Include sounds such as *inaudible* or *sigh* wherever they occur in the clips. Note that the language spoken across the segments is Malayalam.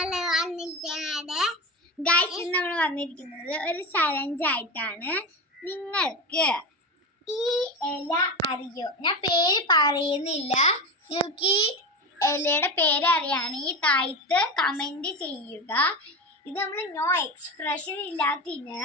നമ്മൾ വന്നിരിക്കുന്നത് ഗൈസ് ഇന്ന് നമ്മൾ വന്നിരിക്കുന്നത് ഒരു ചലഞ്ച് ആയിട്ടാണ് നിങ്ങൾക്ക് ഈ ഇല അറിയോ ഞാൻ പേര് പറയുന്നില്ല നിങ്ങൾക്ക് ഈ ഇലയുടെ പേര് അറിയാണെങ്കിൽ താഴത്ത് കമന്റ് ചെയ്യുക. ഇത് നമ്മൾ നോ എക്സ്പ്രഷൻ ഇല്ലാത്തതിന്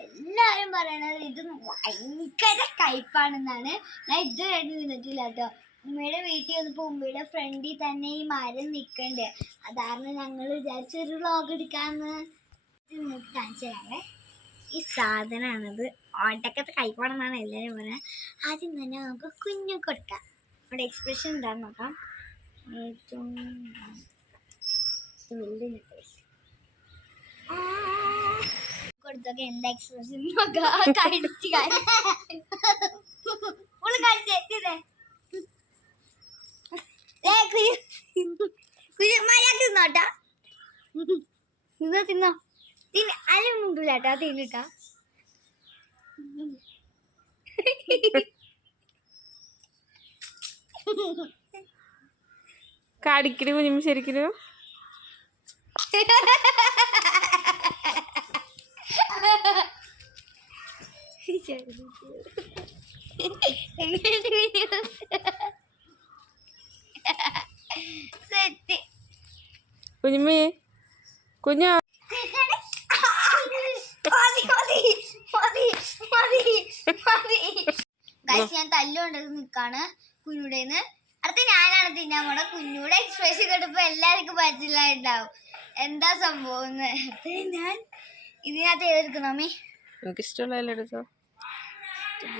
എല്ലാവരും പറയണത് ഇത് ഭയങ്കര കയ്പാണെന്നാണ് ഞാൻ ഇതുവരെ നിന്നിട്ടില്ല കേട്ടോ. ഉമ്മയുടെ വീട്ടിൽ വന്നപ്പോൾ ഉമ്മയുടെ ഫ്രണ്ടിൽ തന്നെ ഈ മരം നിൽക്കണ്ട് അതാണ് ഞങ്ങൾ വിചാരിച്ചൊരു വ്ളോഗ് എടുക്കാമെന്ന് ഇത് നിങ്ങൾക്ക് കാണിച്ചു ഈ സാധനമാണത് ഓട്ടക്കത്ത് കൈപ്പാടെന്നാണ് എല്ലാവരും പറയുന്നത് ആദ്യം തന്നെ നമുക്ക് കുഞ്ഞു കൊടുക്കാം. നമ്മുടെ എക്സ്പ്രഷൻ എന്താന്ന് നോക്കാം. ഏറ്റവും. കൊടുത്തൊക്കെ എന്താ എക്സ്പ്രഷൻ നോക്കാം. കടിച്ച് കഴിച്ചേ *laughs* തിന്നോട്ടാ തിന്നോ. തിന്നോ തിന്ന. അതിനും മുണ്ടില്ലാട്ടാ തിന്നിട്ടാ. കാടിക്കൽ കുഞ്ഞും ശരിക്കും സെറ്റ്. കുഞ്ഞുമ്മേ കുഞ്ഞു. ഞാൻ തല്ലുകൊണ്ട് നിൽക്കാണ് കുഞ്ഞുടേന്ന്. അടുത്ത ഞാനാണ് തിന്നാൻ പോണ. കുഞ്ഞുടെ എക്സ്പ്രഷൻ കേട്ടപ്പോ എല്ലാവർക്കും മനസ്സിലായിട്ടുണ്ടാവും. എന്താ സംഭവം ഞാൻ ഇതിനകത്ത് ഏതെടുക്കണം അമ്മേ? നമുക്ക് ഇഷ്ടമുള്ള എടുത്തോ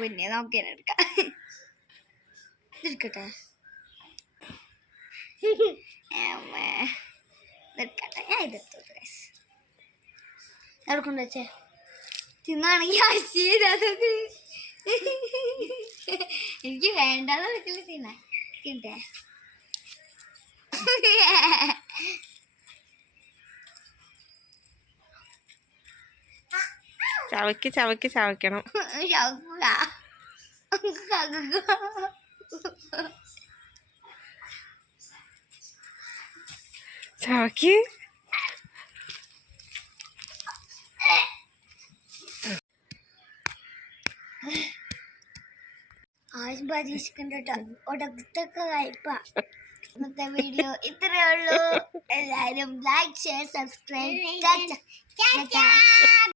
പിന്നെ നമുക്ക് തന്നെ ഇതെടുക്കട്ടെ ഞാൻ ഇതെടുത്തു ഗൈസ് എടുക്കൊണ്ട് വെച്ചേ തിന്നാണെങ്കിൽ അശീലത് എനിക്ക് വേണ്ടാന്ന് വെച്ചില്ല തിന്നാൻ തിന്നട്ടെ ചവയ്ക്ക് ചവയ്ക്ക് ചവയ്ക്കണം. ശൗക്ക ചവയ്ക്ക് ആരും പ്രതീക്ഷിക്കണ്ട കേട്ടോ ഒടക്കത്തൊക്കെ കഴിപ്പാ ഇന്നത്തെ വീഡിയോ ഇത്രയേ ഉള്ളൂ. എല്ലാവരും ലൈക്ക് ഷെയർ സബ്സ്ക്രൈബ്